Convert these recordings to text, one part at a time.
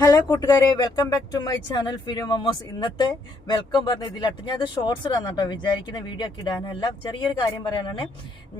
Hello കൂട്ടുകാരെ, welcome back to my channel Film Momos. ഇന്നത്തെ welcome പറഞ്ഞ ഇതിലാട്ട് ഞാൻ അത് ഷോർട്സ് ഇടാൻ കേട്ടോ വിചാരിക്കുന്ന, വീഡിയോ ഒക്കെ ഇടാനല്ല. ചെറിയൊരു കാര്യം പറയാനാണ്.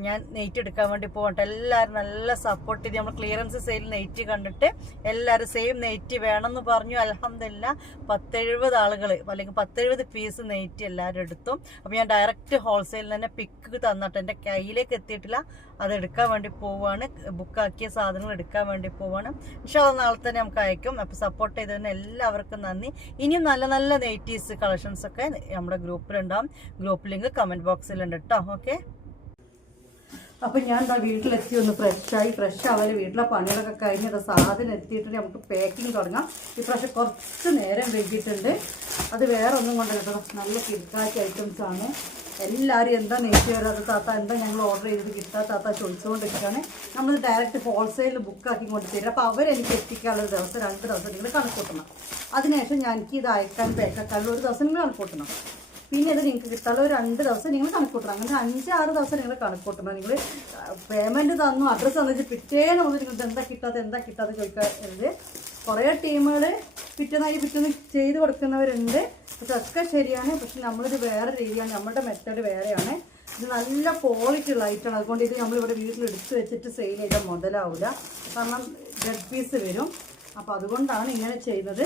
ഞാൻ നെയ്റ്റ് എടുക്കാൻ വേണ്ടി പോകട്ടെ. എല്ലാവരും നല്ല സപ്പോർട്ട് ചെയ്ത് നമ്മൾ ക്ലിയറൻസ് സെയിൽ നെയ്റ്റ് കണ്ടിട്ട് എല്ലാവരും സെയിം നെയ്റ്റ് വേണമെന്ന് പറഞ്ഞു. അൽഹംദുലില്ലാ 10-70 ആളുകൾ അല്ലെങ്കിൽ 10-70 പീസ് നെയ്റ്റ് എല്ലാവരും എടുത്തു. അപ്പോൾ ഞാൻ ഡയറക്റ്റ് ഹോൾസെയിലിൽ തന്നെ പിക്ക് തന്നിട്ട് എൻ്റെ കയ്യിലേക്ക് എത്തിയിട്ടില്ല, അത് എടുക്കാൻ വേണ്ടി പോവുകയാണ്. ബുക്കാക്കിയ സാധനങ്ങൾ എടുക്കാൻ വേണ്ടി പോവുകയാണ്. ഇൻഷാ അല്ലാഹ് നാളെ തന്നെ നമുക്ക് അയക്കും. അപ്പോൾ സപ്പോർട്ട് ചെയ്തതിന് എല്ലാവർക്കും നന്ദി. ഇനിയും നല്ല നല്ല നെയ്റ്റീസ് കളക്ഷൻസ് ഒക്കെ നമ്മുടെ ഗ്രൂപ്പിലുണ്ടാവും. ഗ്രൂപ്പ് ലിങ്ക് കമൻറ്റ് ബോക്സിലുണ്ട് കേട്ടോ. ഓക്കെ, അപ്പം ഞാൻ എന്താ വീട്ടിലെത്തി ഒന്ന് ഫ്രഷ് ആവാല് വീട്ടിലെ പണികളൊക്കെ കഴിഞ്ഞത് സാധനം എത്തിയിട്ട് നമുക്ക് പാക്കിങ് തുടങ്ങാം. ഇപ്രാവശ്യം കുറച്ച് നേരം വൈകിട്ടുണ്ട്. അത് വേറെ ഒന്നും കൊണ്ട് കേട്ടോ, നല്ല കിടക്കാച്ച ഐറ്റംസ് ആണ്. എല്ലാവരും എന്താ നെയ്റ്റ് വരാതെ താത്ത, എന്താ ഞങ്ങൾ ഓർഡർ ചെയ്തത് കിട്ടാത്ത താത്ത ചോദിച്ചുകൊണ്ടിരിക്കുകയാണ്. നമ്മൾ ഡയറക്റ്റ് ഹോൾസെയിൽ ബുക്കാക്കി കൊണ്ട് തരും. അപ്പോൾ അവരെനിക്ക് എത്തിക്കാനുള്ള ദിവസം 2 ദിവസം നിങ്ങൾ കണക്കൂട്ടണം. അതിനുശേഷം ഞാൻ എനിക്ക് ഇത് അയക്കാൻ പാക്കാനുള്ള ഒരു ദിവസം നിങ്ങൾ കണക്കൂട്ടണം. പിന്നെ ഇത് നിങ്ങൾക്ക് കിട്ടാനുള്ള ഒരു 2 ദിവസം നിങ്ങൾ കണക്കൂട്ടണം. അങ്ങനെ 5-6 ദിവസം നിങ്ങൾ കണക്കൂട്ടണം. നിങ്ങൾ പേയ്മെൻറ്റ് തന്നു, അഡ്രസ്സ് തന്നിട്ട് പിറ്റേന്ന് മുതൽ നിങ്ങൾക്ക് എന്താ കിട്ടാതെ ചോദിക്കരുത്. കുറേ ടീമുകൾ പിറ്റേന്ന് ചെയ്ത് കൊടുക്കുന്നവരുണ്ട്. അതൊക്കെ ശരിയാണ്. പക്ഷെ നമ്മളിത് വേറെ രീതിയാണ്, നമ്മളുടെ മെത്തേഡ് വേറെയാണ്. ഇത് നല്ല ക്വാളിറ്റി ഉള്ള ഐറ്റമാണ്. അതുകൊണ്ട് ഇത് നമ്മളിവിടെ വീട്ടിൽ എടുത്ത് വെച്ചിട്ട് സെയിൽ ചെയ്താൽ മുതലാവില്ല. കാരണം ഡെഡ് പീസ് വരും. അപ്പോൾ അതുകൊണ്ടാണ് ഇങ്ങനെ ചെയ്യുന്നത്.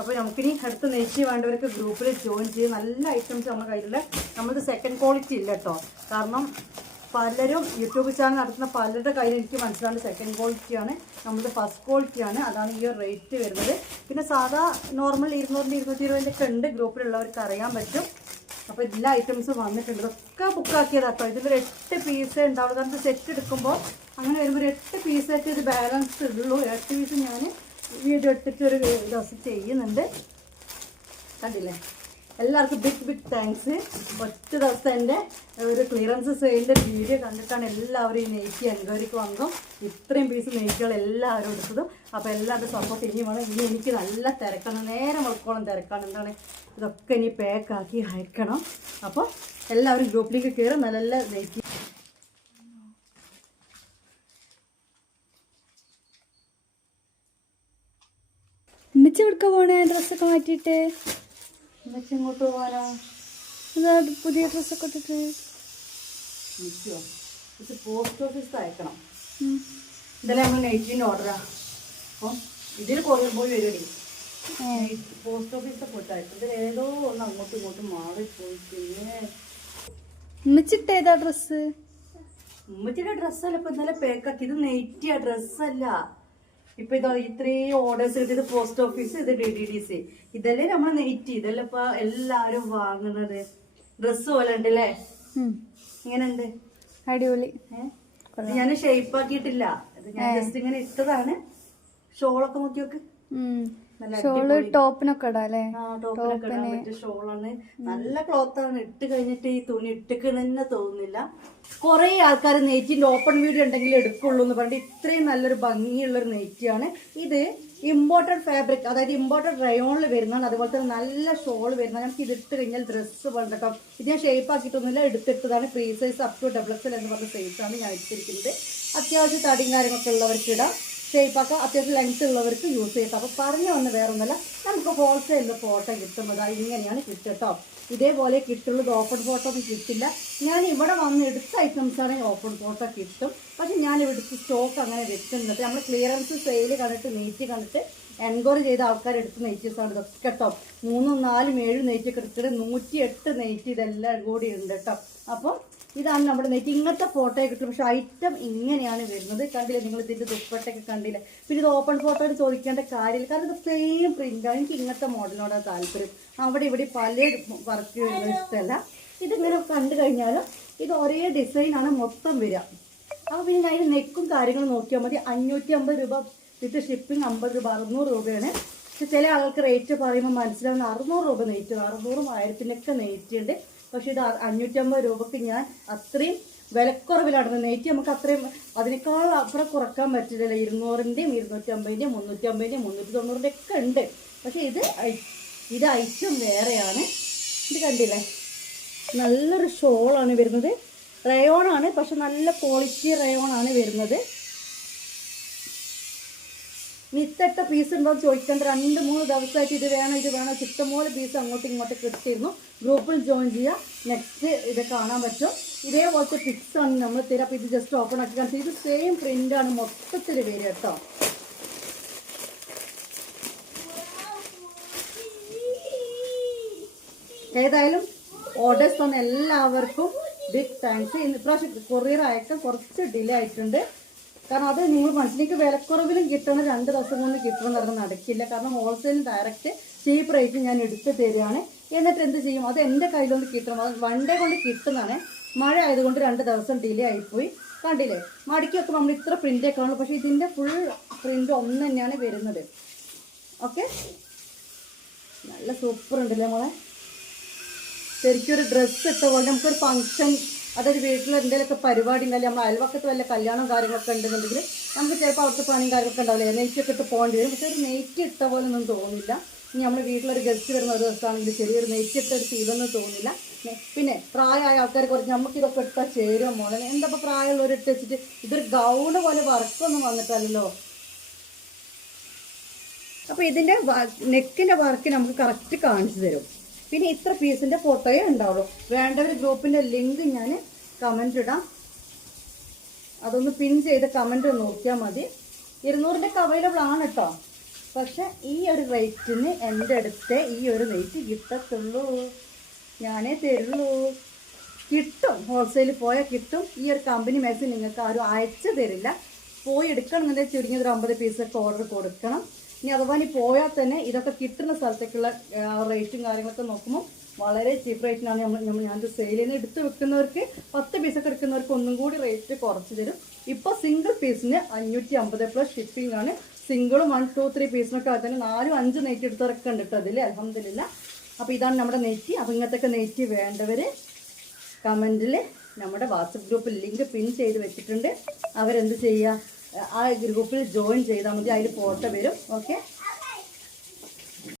അപ്പോൾ നമുക്കിനി അടുത്ത് നെയ്റ്റ് വേണ്ടവർക്ക് ഗ്രൂപ്പിൽ ജോയിൻ ചെയ്ത് നല്ല ഐറ്റംസ് നമ്മുടെ കയ്യിലുള്ള. നമ്മളത് സെക്കൻഡ് ക്വാളിറ്റി ഇല്ല കേട്ടോ. കാരണം പലരും യൂട്യൂബ് ചാനൽ നടത്തുന്ന പലരുടെ കയ്യിൽ എനിക്ക് മനസ്സിലാണ്ട് സെക്കൻഡ് ക്വാളിറ്റിയാണ്, നമ്മുടെ ഫസ്റ്റ് ക്വാളിറ്റിയാണ്. അതാണ് ഈ റേറ്റ് വരുന്നത്. പിന്നെ സാധാ നോർമൽ 200-220 ഒക്കെ ഉണ്ട്. ഗ്രൂപ്പിലുള്ളവർക്ക് അറിയാൻ പറ്റും. അപ്പോൾ എല്ലാ ഐറ്റംസും വന്നിട്ടുണ്ട്. ഇതൊക്കെ ബുക്കാക്കിയതാട്ടോ. ഇതിലൊരു 8 പീസേ ഉണ്ടാവുള്ളൂ. കാരണം സെറ്റ് എടുക്കുമ്പോൾ അങ്ങനെ വരുമ്പോൾ ഒരു 8 പീസായിട്ട് ഇത് ബാലൻസ് ഉള്ളൂ. 8 പീസ് ഞാൻ വീഡിയോ എടുത്തിട്ട് ഒരു ദിവസം ചെയ്യുന്നുണ്ട്. കണ്ടില്ലേ? എല്ലാവർക്കും ബിഗ് താങ്ക്സ്. ഒറ്റ ദിവസം എൻ്റെ ഒരു ക്ലിയറൻസ് സെയിലിൻ്റെ വീഡിയോ കണ്ടിട്ടാണ് എല്ലാവരും ഈ നെയ്റ്റ് എൻക്വയറിക്ക് വന്നതും ഇത്രയും പീസ് നെയ്റ്റുകൾ എല്ലാവരും എടുത്തതും. അപ്പോൾ എല്ലാവരുടെ സപ്പോർട്ട് ഇനി വേണം. ഇനി എനിക്ക് നല്ല തിരക്കാണ്, നേരെ മുളക്കോളം തിരക്കാണ്. എന്താണ് ഇതൊക്കെ ഇനി പാക്കാക്കി അയക്കണം. അപ്പോൾ എല്ലാവരും ഗ്രൂപ്പിലേക്ക് കയറി നല്ല നെയ്റ്റ്. ഉമ്മച്ചി എവിടേക്കാ പോണേ? ഡ്രസ്സൊക്കെ മാറ്റിയിട്ട് ഇങ്ങോട്ട് പോകാനോ? പുതിയ ഡ്രസ്സൊക്കെ ഇട്ടിട്ട് നിൽക്കുമോ? ഇത് പോസ്റ്റ് ഓഫീസിൽ അയക്കണം. ഇതെല്ലാം നമ്മൾ നെയ്റ്റിൻ്റെ ഓർഡറാ. അപ്പം ഇതിൽ കുറേ പോയി വരുമടി. പോസ്റ്റ് ഓഫീസിൽ പോയിട്ട് അയക്കും. ഇതിൽ ഏതോ ഒന്ന് അങ്ങോട്ടും ഇങ്ങോട്ടും മാറിപ്പോയി. പിന്നെ ഉമ്മച്ചിട്ട് ഏതാ ഡ്രസ്സ്? ഉമ്മച്ചിയുടെ ഡ്രസ്സല്ല ഇപ്പം ഇന്നലെ പേക്കാക്കി. ഇത് നെയ്റ്റിയ ഡ്രസ്സല്ല. ഇപ്പൊ ഇതോ ഇത്രയും ഓർഡേഴ്സ് കിട്ടിയത് പോസ്റ്റ് ഓഫീസ്, ഇത് DDDC. ഇതല്ലേ നമ്മൾ നെയ്റ്റ്. ഇതെല്ലാം ഇപ്പൊ എല്ലാരും വാങ്ങുന്നത്. ഡ്രസ്സ് പോലെ ഉണ്ട് അല്ലേ? ഇങ്ങനെ ഉണ്ട്, അടിപൊളി. ഞാൻ ഷേപ്പ് ആക്കിയിട്ടില്ല. ഇത് ഞാൻ ജസ്റ്റ് ഇങ്ങനെ ഇട്ടതാണ്. ഷോളൊക്കെ നോക്കി നോക്ക്. ഷോള് ടോപ്പിനൊക്കെ ഇടാം അല്ലേ? ടോപ്പിനൊക്കെ ഇടാൻ പറ്റിയ ഷോളാണ്. നല്ല ക്ലോത്താണ്. ഇട്ട് കഴിഞ്ഞിട്ട് ഈ തുണി ഇട്ടിക്ക് തന്നെ തോന്നുന്നില്ല. കുറെ ആൾക്കാർ നെയ്റ്റിന്റെ ഓപ്പൺ വീഡിയോ ഉണ്ടെങ്കിൽ എടുക്കുള്ളൂ എന്ന് പറഞ്ഞിട്ട് ഇത്രയും നല്ലൊരു ഭംഗിയുള്ളൊരു നെയ്റ്റിയാണ് ഇത്. ഇമ്പോർട്ടഡ് ഫാബ്രിക്, അതായത് ഇമ്പോർട്ടഡ് റയോണിൽ വരുന്നതാണ്. അതുപോലെ തന്നെ നല്ല ഷോൾ വരുന്നതാണ്. നമുക്ക് ഇതിട്ട് കഴിഞ്ഞാൽ ഡ്രസ്സ് വേണ്ടട്ടോ. ഇത് ഞാൻ ഷേപ്പ് ആക്കിയിട്ടൊന്നുമില്ല, എടുത്തിട്ടതാണ്. Free size up to XXL എന്ന് പറഞ്ഞ സൈസാണ് ഞാൻ എടുത്തിരിക്കുന്നത്. അത്യാവശ്യം തടിയും കാര്യങ്ങളൊക്കെ ഉള്ളവർക്ക് ഇടാം, ഷേപ്പാക്കാം. അത്യാവശ്യം ലെങ്ത് ഉള്ളവർക്ക് യൂസ് ചെയ്യട്ടോ. അപ്പോൾ പറഞ്ഞു വന്ന് വേറെ ഒന്നല്ല, നമുക്ക് ഹോൾസെയിലിൽ ഫോട്ടോ കിട്ടുമ്പോൾ ഇങ്ങനെയാണ് കിട്ടുട്ടോ. ഇതേപോലെ കിട്ടുള്ളത്. ഓപ്പൺ ഫോട്ടോ ഒന്നും കിട്ടില്ല. ഞാൻ ഇവിടെ വന്ന് എടുത്ത ഐറ്റംസ് ആണെങ്കിൽ ഓപ്പൺ ഫോട്ടോ കിട്ടും. പക്ഷെ ഞാൻ ഇവിടുത്തെ സ്റ്റോക്ക് അങ്ങനെ വെക്കുന്നത് നമ്മൾ ക്ലിയറൻസ് സെയിൽ കണ്ടിട്ട് നെയ്റ്റ് കണ്ടിട്ട് എൻക്വയറി ചെയ്ത ആൾക്കാർ എടുത്ത് നെയ്റ്റീസാണ് ഇതൊക്കെ കേട്ടോ. 3, 4, 7 നെയ്റ്റൊക്കെ എടുത്തിട്ട് 108 നെയ്റ്റ് ഇതെല്ലാം കൂടി ഉണ്ട് കേട്ടോ. അപ്പം ഇതാണ് നമ്മുടെ നെയ്റ്റ്. ഇങ്ങനത്തെ ഫോട്ടോ കിട്ടും. പക്ഷെ ഐറ്റം ഇങ്ങനെയാണ് വരുന്നത്. കണ്ടില്ലേ നിങ്ങൾ? ഇതിൻ്റെ ദുപ്പട്ടൊക്കെ കണ്ടില്ലേ? പിന്നെ ഇത് ഓപ്പൺ ഫോട്ടോ ചോദിക്കേണ്ട കാര്യമില്ല, കാരണം ഇത് സെയിം പ്രിൻ്റാണ്. എനിക്ക് ഇങ്ങനത്തെ മോഡലിനോടാണ് താല്പര്യം. അവിടെ ഇവിടെ പല വർക്ക് വരുന്നത് ഇഷ്ടമല്ല. ഇതിങ്ങനെ കണ്ടു കഴിഞ്ഞാലും ഇത് ഒരേ ഡിസൈനാണ് മൊത്തം വരിക. അപ്പോൾ പിന്നെ അതിന് നെക്കും കാര്യങ്ങളും നോക്കിയാൽ മതി. 550 രൂപ വിത്ത് ഷിപ്പിംഗ് 50 രൂപ, 600 രൂപയാണ്. പക്ഷെ ചില ആൾക്ക് റേറ്റ് പറയുമ്പോൾ മനസ്സിലാവുന്ന 600 രൂപ നെയ്റ്റ്, 600ഉം 1000-ൻ്റെ നെയ്റ്റ് ഉണ്ട്. പക്ഷെ ഇത് 550 രൂപക്ക് ഞാൻ അത്രയും വിലക്കുറവിലാണ് നെയ്റ്റ്. നമുക്ക് അത്രയും അതിനേക്കാൾ അപ്പുറം കുറക്കാൻ പറ്റില്ലല്ലോ. 200-ൻ്റെയും 250-ൻ്റെയും 350-ൻ്റെയും 390-ൻ്റെ ഒക്കെ ഉണ്ട്. പക്ഷെ ഇത് ഐറ്റം വേറെയാണ്. ഇത് കണ്ടില്ലേ? നല്ലൊരു ഷോളാണ് വരുന്നത്. റയോണാണ്, പക്ഷെ നല്ല ക്വാളിറ്റി റയോണാണ് വരുന്നത്. ഇത്തട്ട പീസ് ഉണ്ടോ എന്ന് ചോദിക്കേണ്ട 2-3 ദിവസമായിട്ട് ഇത് വേണം ഇഷ്ടംപോലെ പീസ് അങ്ങോട്ടും ഇങ്ങോട്ടും കിട്ടിയിരുന്നു. ഗ്രൂപ്പിൽ ജോയിൻ ചെയ്യുക, നെക്സ്റ്റ് ഇത് കാണാൻ പറ്റും. ഇതേപോലത്തെ പിക്സ് ആണ് നമ്മൾ തരാം. അപ്പോൾ ഇത് ജസ്റ്റ് ഓപ്പൺ ആക്കി കാണിച്ചാൽ ഇത് സെയിം പ്രിൻ്റാണ് മൊത്തത്തിൽ വരിക കേട്ടോ. ഏതായാലും ഓർഡേഴ്സ് തന്ന എല്ലാവർക്കും ബിഗ് താങ്ക്സ്. ഇപ്രാവശ്യം കൊറിയർ അയക്കാൻ കുറച്ച് ഡിലേ ആയിട്ടുണ്ട്. കാരണം അത് നിങ്ങൾ മനസ്സിലേക്ക് വിലക്കുറവിലും കിട്ടണം, 2 ദിവസം കൊണ്ട് കിട്ടണമെന്ന് പറഞ്ഞാൽ നടക്കില്ല. കാരണം ഹോൾസെയിൽ ഡയറക്റ്റ് ചീപ്പ് റേറ്റ് ഞാൻ എടുത്ത് തരികയാണ്. എന്നിട്ട് എന്ത് ചെയ്യും, അത് എൻ്റെ കയ്യിലൊന്ന് കിട്ടണം. അത് 1 ഡേ കൊണ്ട് കിട്ടുന്നതാണ്. മഴ ആയതുകൊണ്ട് 2 ദിവസം ഡിലേ ആയിപ്പോയി. കണ്ടില്ലേ, മടക്കി വെക്കുമ്പോൾ നമ്മൾ ഇത്ര പ്രിൻ്റൊക്കെ കാണുള്ളൂ. പക്ഷേ ഇതിൻ്റെ ഫുൾ പ്രിൻ്റ് ഒന്ന് തന്നെയാണ് വരുന്നത്. ഓക്കെ, നല്ല സൂപ്പർ ഉണ്ടല്ലേ മോളെ. ശരിക്കും ഒരു ഡ്രസ്സ് ഇട്ട പോലെ നമുക്കൊരു ഫംഗ്ഷൻ, അതായത് വീട്ടിൽ എന്തെങ്കിലുമൊക്കെ പരിപാടി ഉണ്ടെങ്കിൽ നമ്മൾ അയൽവക്കത്ത് വല്ല കല്യാണം കാര്യങ്ങളൊക്കെ ഉണ്ടെന്നുണ്ടെങ്കിൽ നമുക്ക് ചിലപ്പോൾ അവിടുത്തെ പണിയും കാര്യങ്ങളൊക്കെ ഉണ്ടാവില്ല, നെയ്റ്റൊക്കെ ഇട്ട് പോകേണ്ടി വരും. പക്ഷേ ഒരു നെയ്റ്റ് ഇട്ട പോലെ ഒന്നും തോന്നില്ല. ഇനി നമ്മൾ വീട്ടിലൊരു ഗസ്റ്റ് വരുന്ന ഒരു ദിവസമാണെങ്കിൽ ചെറിയൊരു നെയ്റ്റ് ഇട്ട ഒരു ഫീലൊന്നും തോന്നില്ല. പിന്നെ പ്രായമായ ആൾക്കാർ കുറച്ച് നമുക്കിതൊക്കെ ഇട്ടാൽ ചേരുമോ മോളെ, എന്താ ഇപ്പോൾ പ്രായമുള്ളവർ ഇട്ട് വെച്ചിട്ട് ഇതൊരു ഗൗണ് പോലെ വർക്കൊന്നും വന്നിട്ടല്ലോ. അപ്പോൾ ഇതിൻ്റെ നെക്കിൻ്റെ വർക്ക് നമുക്ക് കറക്റ്റ് കാണിച്ചു തരും. പിന്നെ ഇത്ര പീസിൻ്റെ ഫോട്ടോയേ ഉണ്ടാവുള്ളൂ. വേണ്ടവർ ഗ്രൂപ്പിൻ്റെ ലിങ്ക് ഞാൻ കമൻറ്റ് ഇടാം, അതൊന്ന് പിൻ ചെയ്ത് കമൻറ്റ് നോക്കിയാൽ മതി. 200ൻ്റെ അവൈലബിൾ ആണ് കേട്ടോ. പക്ഷെ ഈ ഒരു റേറ്റിന് എൻ്റെ അടുത്ത് ഈ ഒരു റേറ്റ് കിട്ടത്തുള്ളൂ, ഞാനേ തരുള്ളൂ. കിട്ടും, ഹോൾസെയിൽ പോയാൽ കിട്ടും. ഈ ഒരു കമ്പനി മെസ്സേജ് നിങ്ങൾക്ക് ആരും അയച്ചു തരില്ല. പോയി എടുക്കണമെന്നുണ്ടെങ്കിൽ ചുരുങ്ങിയത് 50 പീസൊക്കെ ഓർഡർ കൊടുക്കണം. ഇനി അഥവാ ഇനി പോയാൽ തന്നെ ഇതൊക്കെ കിട്ടുന്ന സ്ഥലത്തേക്കുള്ള റേറ്റും കാര്യങ്ങളൊക്കെ നോക്കുമ്പോൾ വളരെ ചീപ്പ് റേറ്റിനാണ് ഞാനത് സെയിൽ ചെയ്യുന്നത്. എടുത്ത് വെക്കുന്നവർക്ക് 10 പീസൊക്കെ എടുക്കുന്നവർക്ക് ഒന്നും കൂടി റേറ്റ് കുറച്ച് തരും. ഇപ്പോൾ സിംഗിൾ പീസിന് 550 പ്ലസ് ഷിപ്പിംഗ് ആണ്. സിംഗിളും 1, 2, 3 പീസിനൊക്കെ തന്നെ 4, 5 നെയ്റ്റ് എടുത്തവരൊക്കെ ഉണ്ട് കേട്ടോ അതിൽ, അൽഹംദുലില്ലാ. അപ്പോൾ ഇതാണ് നമ്മുടെ നെയ്റ്റ്. അപ്പോൾ ഇങ്ങനത്തെ നെയ്റ്റ് വേണ്ടവർ കമൻറ്റിൽ നമ്മുടെ വാട്സപ്പ് ഗ്രൂപ്പിൽ ലിങ്ക് പിൻ ചെയ്ത് വെച്ചിട്ടുണ്ട്. അവരെന്ത് ചെയ്യുക, ആ ഗ്രൂപ്പിൽ ജോയിൻ ചെയ്താൽ മതി, അതിൽ ഫോട്ടോ വരും. ഓക്കെ.